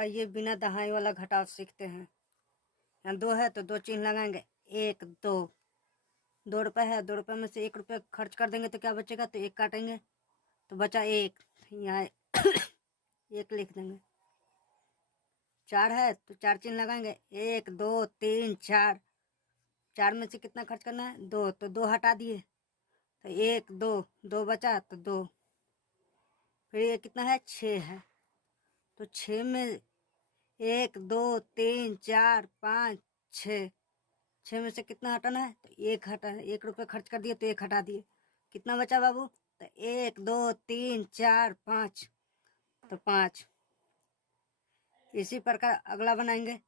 आइए बिना दहाई वाला घटाव सीखते हैं। यहाँ 2 है तो 2 चिन्ह लगाएंगे। 1 2, 2 रुपये है, 2 रुपये में से 1 रुपये खर्च कर देंगे तो क्या बचेगा, तो 1 काटेंगे तो बचा 1, यहाँ 1 लिख देंगे। 4 है तो 4 चिन्ह लगाएंगे। 1 2 3 4, 4 में से कितना खर्च करना है, 2, तो 2 हटा दिए तो 1 2, 2 बचा तो 2। फिर ये कितना है, 6 है, तो 6 में 1 2 3 4 5 6, 6 में से कितना हटाना है, तो 1 हटा, 1 रुपये खर्च कर दिए तो 1 हटा दिए। कितना बचा बाबू, तो 1 2 3 4 5, तो 5। इसी प्रकार अगला बनाएंगे।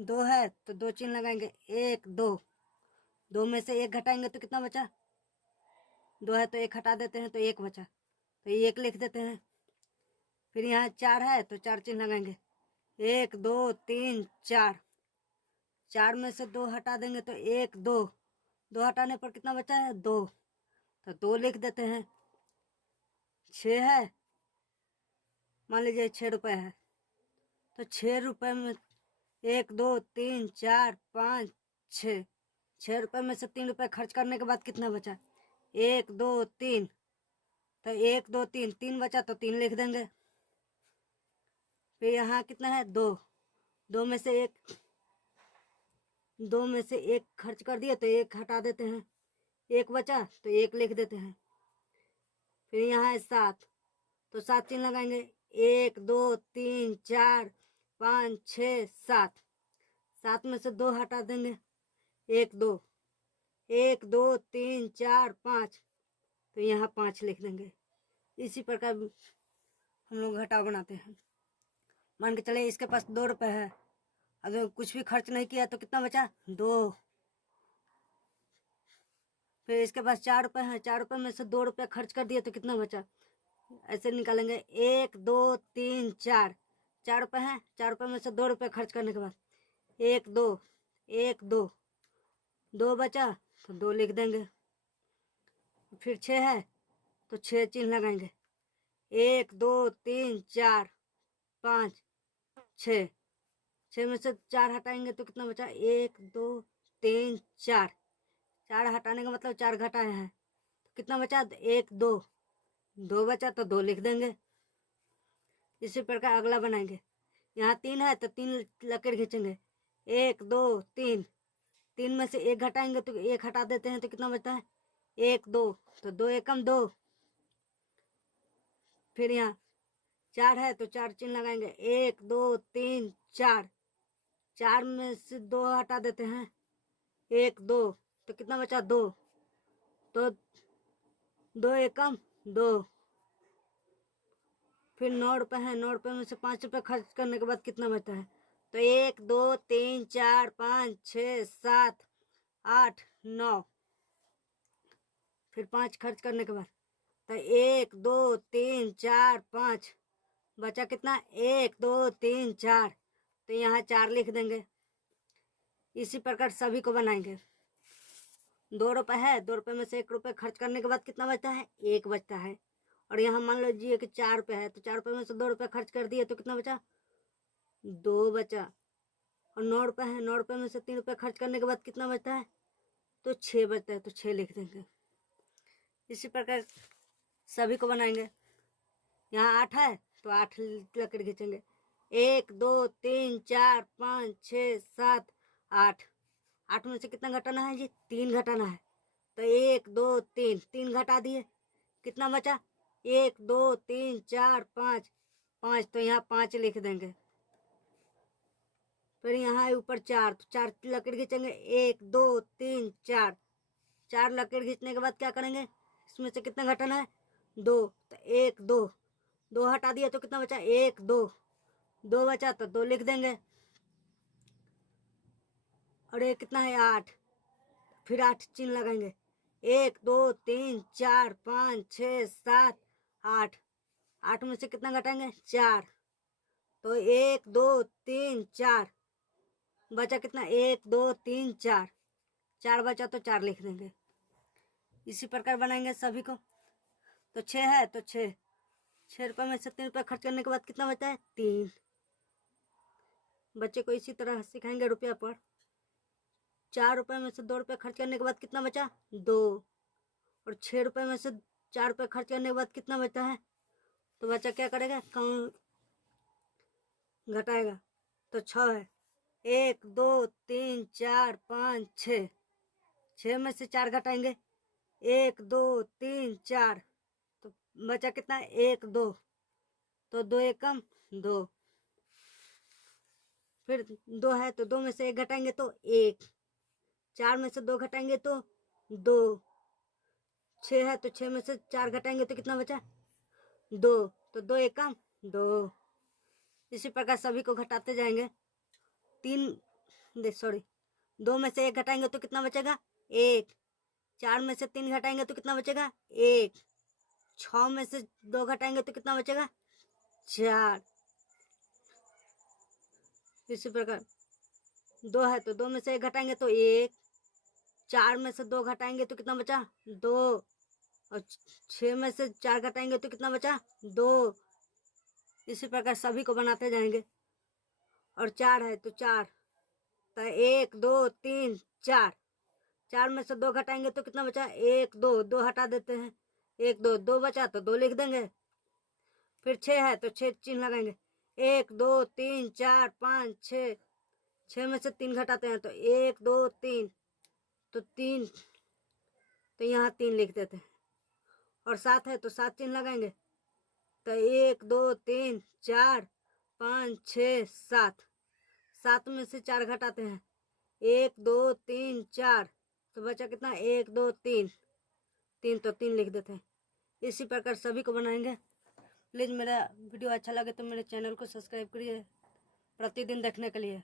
2 है तो 2 चिन्ह लगाएंगे। 1 2, 2 में से 1 घटाएंगे तो कितना बचा, 2 है तो 1 हटा देते हैं तो 1 बचा, तो 1 लिख देते हैं। फिर यहाँ 4 है तो 4 चिन्ह लगाएंगे। 1 2 3 4, 4 में से 2 हटा देंगे तो 1 2, 2 हटाने पर कितना बचा है, 2, तो 2 लिख देते हैं। 6 है, मान लीजिए 6 रुपये है, तो 6 रुपये में 1 2 3 4 5 6, 6 रुपये में से 3 रुपये खर्च करने के बाद कितना बचा, 1 2 3, तो 1 2 3, 3 बचा तो 3 लिख देंगे। फिर यहाँ कितना है, 2, 2 में से 1 खर्च कर दिए तो 1 हटा देते हैं, 1 बचा तो 1 लिख देते हैं। फिर यहाँ है 7, तो 7 चिन्ह लगाएंगे। 1 2 3 4 5 6 7, 7 में से 2 हटा देंगे। 1 2, 1 2 3 4 5, तो यहाँ 5 लिख देंगे। इसी प्रकार हम लोग घटाव बनाते हैं। मान के चले इसके पास 2 रुपये है, अगर कुछ भी खर्च नहीं किया तो कितना बचा, 2। फिर इसके पास 4 रुपये है, 4 रुपये में से 2 रुपये खर्च कर दिए तो कितना बचा, ऐसे निकालेंगे। 1 2 3 4, 4 रुपये है, 4 रुपये में से 2 रुपये खर्च करने के बाद 1 2, 1 2, 2 बचा तो 2 लिख देंगे। फिर 6 है तो 6 चिन्ह लगाएंगे। 1 2 3 4 5 6, 6 में से 4 हटाएंगे तो कितना बचा, 1 2 3 4, 4 हटाने का मतलब 4 घटाए हैं तो कितना बचा, 1 2, 2 बचा तो 2 लिख देंगे। इसी प्रकार अगला बनाएंगे। यहाँ 3 है तो 3 लकीर खींचेंगे। 1 2 3, 3 में से 1 घटाएंगे तो 1 हटा देते हैं तो कितना बचता है, 1 2, तो 2 एकम 2। फिर यहाँ 4 है तो 4 चिन्ह लगाएंगे। 1 2 3 4, 4 में से 2 हटा देते हैं, 1 2, तो कितना बचा, 2, तो 2 एकम 2। फिर 9 रुपये है, 9 रुपये में से 5 रुपये खर्च करने के बाद कितना बचता है, तो 1 2 3 4 5 6 7 8 9। फिर 5 खर्च करने के बाद तो 1 2 3 4 5, बचा कितना, 1 2 3 4, तो यहाँ 4 लिख देंगे। इसी प्रकार सभी को बनाएंगे। 2 रुपये है, 2 रुपये में से 1 रुपये खर्च करने के बाद कितना बचता है, 1 बचता है। और यहाँ मान लीजिए कि 4 रुपये है, तो 4 रुपये में से 2 रुपये खर्च कर दिए तो कितना बचा, 2 बचा। और 9 रुपये है, 9 रुपये में से 3 रुपये खर्च करने के बाद कितना बचता है, तो 6 बचता है, तो 6 लिख देंगे। इसी प्रकार सभी को बनाएंगे। यहाँ 8 है तो 8 लकीर खींचेंगे। 1 2 3 4 5 6 7 8, 8 में से कितना घटाना है जी, 3 घटाना है, तो 1 2 3, 3 घटा दिए, कितना बचा, 1 2 3 4 5 5, तो यहाँ 5 लिख देंगे। फिर यहाँ है ऊपर 4, तो 4 लकीर खींचेंगे। 1 2 3 4, 4 लकीर खींचने के बाद क्या करेंगे, इसमें से कितना घटाना है, 2, तो 1 2, 2 हटा दिया तो कितना बचा, 1 2, 2 बचा तो 2 लिख देंगे। और ये कितना है, 8, फिर 8 चिन्ह लगाएंगे। 1 2 3 4 5 6 7 8, 8 में से कितना घटाएंगे, 4, तो 1 2 3 4, बचा कितना, 1 2 3 4, 4 बचा तो 4 लिख देंगे। इसी प्रकार बनाएंगे सभी को। तो 6 है तो 6, 6 रुपये में से 3 रुपये खर्च करने के बाद कितना बचा है? 3। बच्चे को इसी तरह सिखाएंगे रुपया पर। 4 रुपये में से 2 रुपये खर्च करने के बाद कितना बचा? 2। और 6 रुपये में से 4 रुपये खर्च करने के बाद कितना बचा है? तो बच्चा क्या करेगा? कौन घटाएगा? तो 6 है। 1 2 3 4 5 6। 6 में से 4 घटाएंगे। 1 2 3 4। तो बचा कितना? 1 2। तो 2 एकम 2। फिर 2 है तो 2 में से 1 घटाएंगे तो 1। 4 में से 2 घटाएंगे तो 2। 6 है तो 6 में से 4 घटाएंगे तो कितना बचा? 2। तो 2 एकम 2। इसी प्रकार सभी को घटाते जाएंगे। 2 में से 1 घटाएंगे तो कितना बचेगा? 1। 4 में से 3 घटाएंगे तो कितना बचेगा? 1। 6 में से 2 घटाएंगे तो कितना बचेगा? 4। इसी प्रकार 2 है तो 2 में से 1 घटाएंगे तो 1। 4 में से 2 घटाएंगे तो कितना बचा? 2। और 6 में से 4 घटाएंगे तो कितना बचा? 2। इसी प्रकार सभी को बनाते जाएंगे। और 4 है तो 4। तो 1 2 3 4। 4 में से 2 घटाएंगे तो कितना बचा? 1 2। 2 हटा देते हैं। 1 2 2 बचा तो 2 लिख देंगे। फिर 6 है तो 6 चिन्ह लगाएंगे। 1 2 3 4 5 6। 6 में से 3 घटाते हैं तो 1 2 3। तो 3। तो यहाँ 3 लिख देते हैं। और 7 है तो 7 चिन्ह लगाएंगे। तो 1 2 3 4 5 6 7। 7 में से 4 घटाते हैं। 1 2 3 4। तो बचा कितना? 1 2 3। 3 तो 3 लिख देते हैं। इसी प्रकार सभी को बनाएंगे। प्लीज़ मेरा वीडियो अच्छा लगे तो मेरे चैनल को सब्सक्राइब करिए प्रतिदिन देखने के लिए।